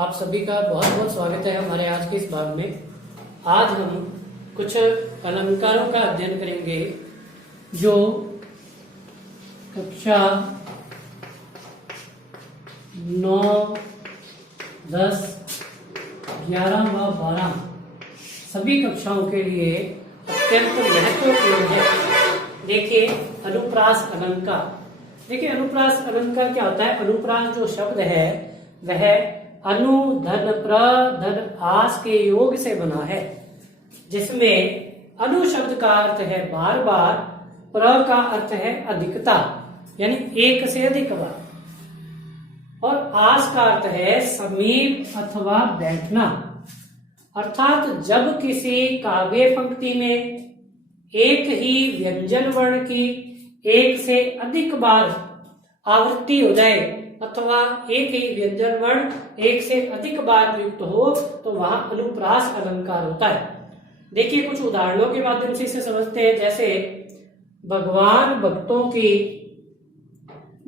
आप सभी का बहुत बहुत स्वागत है हमारे आज के इस भाग में। आज हम कुछ अलंकारों का अध्ययन करेंगे जो कक्षा 9, 10, 11 व 12 सभी कक्षाओं के लिए अत्यंत महत्वपूर्ण है। देखिए अनुप्रास अलंकार। देखिए अनुप्रास अलंकार क्या होता है। अनुप्रास जो शब्द है वह अनु धन प्र धन आस के योग से बना है, जिसमें अनु शब्द का अर्थ है बार बार, प्र का अर्थ है अधिकता यानी एक से अधिक बार, और आस का अर्थ है समीप अथवा बैठना। अर्थात जब किसी काव्य पंक्ति में एक ही व्यंजन वर्ण की एक से अधिक बार आवृत्ति हो जाए अथवा एक ही व्यंजन वर्ण एक से अधिक बार प्रयुक्त हो तो वहां अनुप्रास अलंकार होता है। देखिए कुछ उदाहरणों के माध्यम से इसे समझते हैं। जैसे भगवान भक्तों की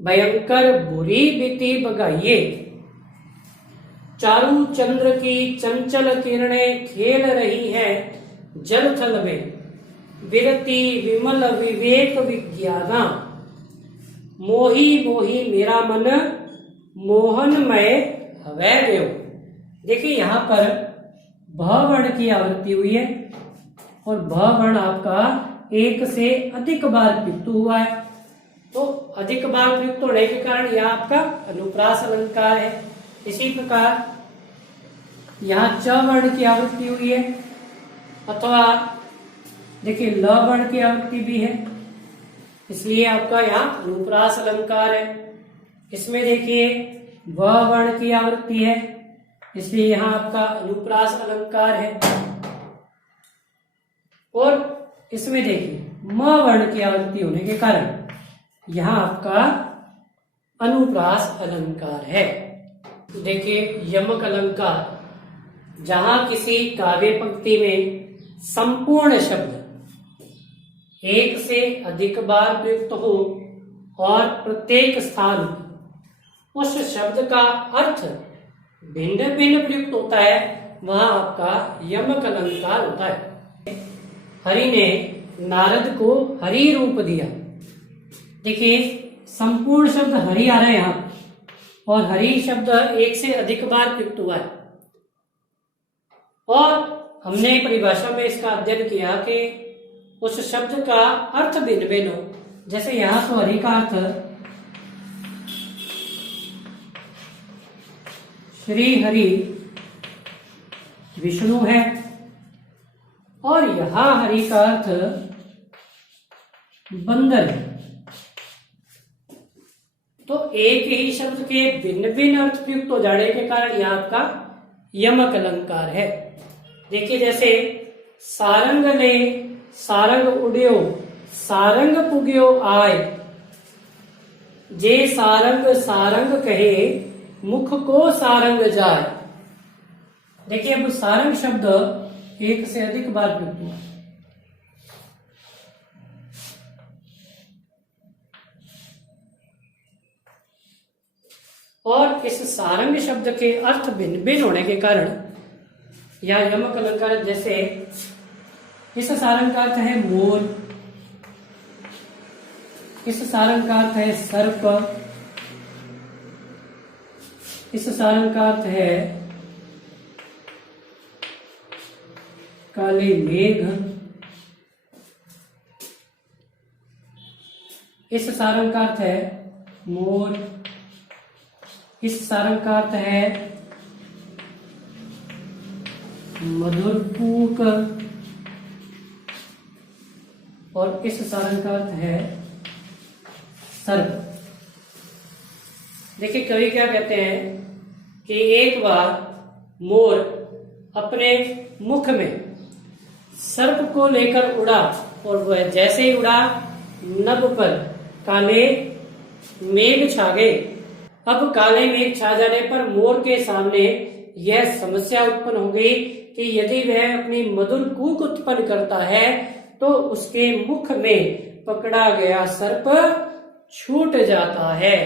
भयंकर बुरी बीती बगाइए, चारू चंद्र की चंचल किरणें खेल रही हैं जल थल में, विरति विमल विवेक विज्ञाना, मोही मोही मेरा मन मोहनमय हवै देव। देखिए यहाँ पर भ वर्ण की आवृत्ति हुई है और भ वर्ण आपका एक से अधिक बार प्रयुक्त हुआ है, तो अधिक बार प्रयुक्त होने के कारण यह आपका अनुप्रास अलंकार है। इसी प्रकार यहाँ च वर्ण की आवृत्ति हुई है अथवा देखिए ल वर्ण की आवृत्ति भी है, इसलिए आपका यहाँ अनुप्रास अलंकार है। इसमें देखिए व वर्ण की आवृत्ति है, इसलिए यहाँ आपका अनुप्रास अलंकार है। और इसमें देखिए म वर्ण की आवृत्ति होने के कारण यहाँ आपका अनुप्रास अलंकार है। देखिए यमक अलंकार, जहां किसी काव्य पंक्ति में संपूर्ण शब्द एक से अधिक बार प्रयुक्त हो और प्रत्येक स्थान उस शब्द का अर्थ भिन्न भिन्न प्रयुक्त होता है, वहां आपका यमक अलंकार होता है। हरि ने नारद को हरि रूप दिया। देखिए संपूर्ण शब्द हरि आ रहे हैं यहाँ, और हरि शब्द एक से अधिक बार प्रयुक्त हुआ है। और हमने परिभाषा में इसका अध्ययन किया कि उस शब्द का अर्थ भिन्न भिन्न हो। जैसे यहां तो हरि का अर्थ श्री हरि विष्णु है, और यहां हरि का अर्थ बंदर है। तो एक ही शब्द के भिन्न भिन्न अर्थ प्रयुक्त हो जाने के कारण यह आपका यमक अलंकार है। देखिए जैसे सारंग ले सारंग उड्यो सारंग पुग्यो आय, जे सारंग सारंग कहे मुख को सारंग जाए। देखिए अब सारंग शब्द एक से अधिक बार प्रयुक्त हुआ, और इस सारंग शब्द के अर्थ भिन्न भिन्न होने के कारण यह यमक अलंकार। जैसे इस सारंग का अर्थ है मोर, इस सारंग का अर्थ है सर्प, इस सारंग का अर्थ है काले मेघ, इस सारंग का अर्थ है मोर, इस सारंग का अर्थ है मधुर पूक, और इस सारंग का अर्थ है सर्प। देखिए कवि क्या कहते हैं कि एक बार मोर अपने मुख में सर्प को लेकर उड़ा, और वह जैसे ही उड़ा नभ पर काले मेघ छा गए। अब काले मेघ छा जाने पर मोर के सामने यह समस्या उत्पन्न हो गई कि यदि वह अपनी मधुर कूक उत्पन्न करता है तो उसके मुख में पकड़ा गया सर्प छूट जाता है।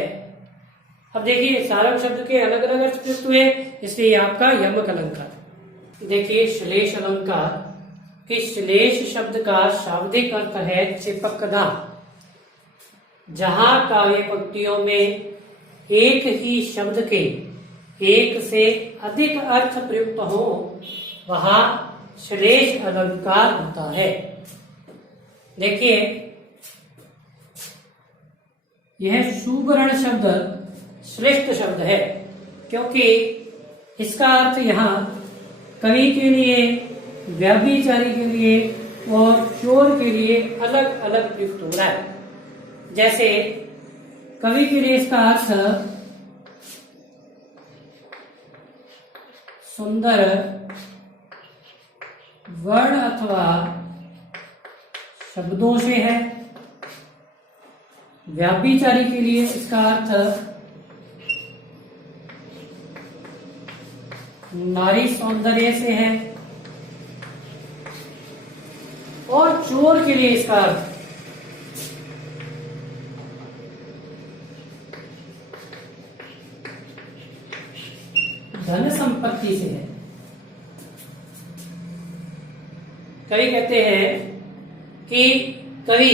अब देखिए सारंग शब्द के अलग अलग अर्थ प्रयुक्त हुए, इसलिए आपका यमक अलंकार। देखिए श्लेष अलंकार कि श्लेष शब्द का शाब्दिक अर्थ है चिपकना। जहां काव्य पंक्तियों में एक ही शब्द के एक से अधिक अर्थ प्रयुक्त हो वहां श्लेष अलंकार होता है। देखिए यह सुवर्ण शब्द श्रेष्ठ शब्द है, क्योंकि इसका अर्थ यहाँ कवि के लिए, व्यभिचारी के लिए और चोर के लिए अलग अलग प्रयुक्त हो रहा है। जैसे कवि के लिए इसका अर्थ सुंदर वर्ण अथवा शब्दों से है। व्याभिचारी के लिए इसका अर्थ नारी सौंदर्य से है, और चोर के लिए इसका अर्थ धन संपत्ति से है। कवि कहते हैं कि कवि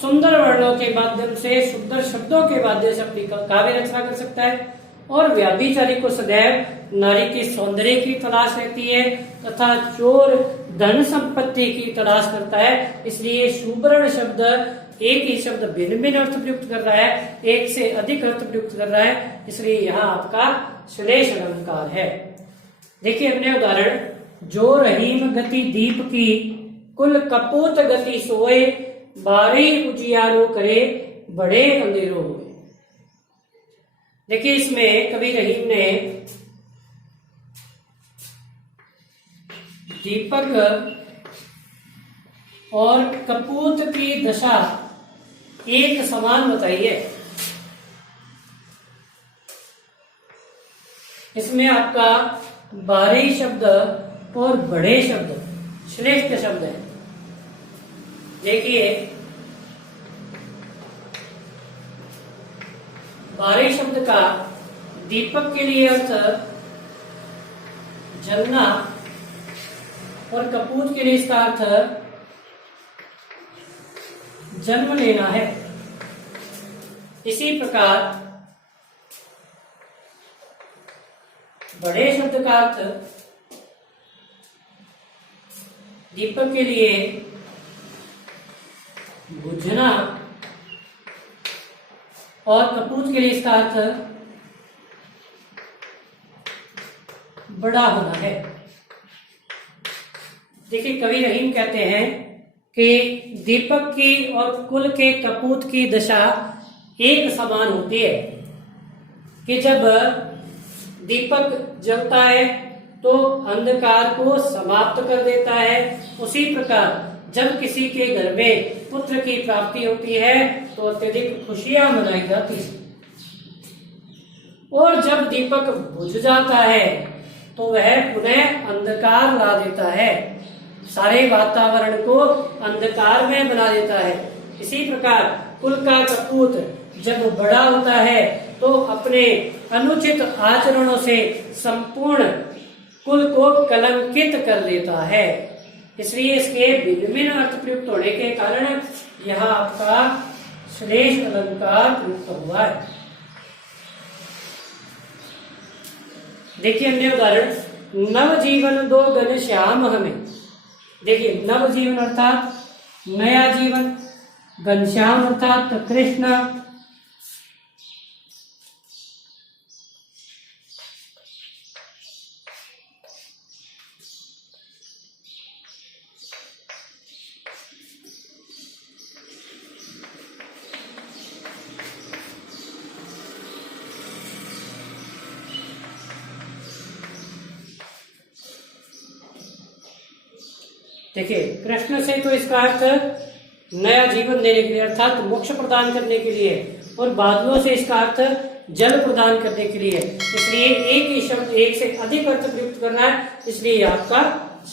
सुंदर वर्णों के माध्यम से, सुंदर शब्दों के माध्यम से अपनी काव्य रचना कर सकता है, और व्याभिचारी को सदैव नारी के सौंदर्य की तलाश रहती है तथा चोर धन संपत्ति की तलाश करता है। इसलिए सुवर्ण शब्द एक ही शब्द भिन्न भिन्न अर्थ प्रयुक्त कर रहा है, एक से अधिक अर्थ प्रयुक्त कर रहा है, इसलिए यहाँ आपका श्लेष अलंकार है। देखिए अपने उदाहरण, जो रहीम गति दीप की कुल कपूत गति सोए, बारह उजियारो करे बड़े अंधेरो हुए। देखिए इसमें कवि रहीम ने दीपक और कपूत की दशा एक समान बताई है। इसमें आपका बारह शब्द और बड़े शब्द श्रेष्ठ शब्द है। देखिए बारह शब्द का दीपक के लिए अर्थ जलना और कपूत के लिए इसका अर्थ जन्म लेना है। इसी प्रकार बड़े शब्द का अर्थ दीपक के लिए बुझना और कपूत के लिए इसका अर्थ बड़ा होना है। देखिए कवि रहीम कहते हैं कि दीपक की और कुल के कपूत की दशा एक समान होती है, कि जब दीपक जलता है तो अंधकार को समाप्त कर देता है। उसी प्रकार जब किसी के घर में पुत्र की प्राप्ति होती है तो अत्यधिक खुशियां मनाई जाती है, और जब दीपक बुझ जाता है तो वह पुनः अंधकार ला देता है, सारे वातावरण को अंधकार में बना देता है। इसी प्रकार कुल का कपूत जब बड़ा होता है तो अपने अनुचित आचरणों से संपूर्ण कुल को कलंकित कर देता है। इसलिए इसके भिन्न भिन्न अर्थ प्रयुक्त होने के कारण यहाँ आपका श्लेष अलंकार प्रयुक्त हुआ है। देखिए अन्य उदाहरण, नवजीवन दो घनश्याम हमें। देखिए नवजीवन अर्थात नया जीवन, घनश्याम अर्थात कृष्ण। देखिए कृष्ण से तो इसका अर्थ नया जीवन देने के लिए अर्थात मोक्ष प्रदान करने के लिए, और बादलों से इसका अर्थ जल प्रदान करने के लिए। इसलिए एक ही शब्द एक से अधिक अर्थ प्रयुक्त करना है, इसलिए आपका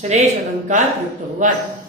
श्लेष अलंकार प्रयुक्त हुआ है।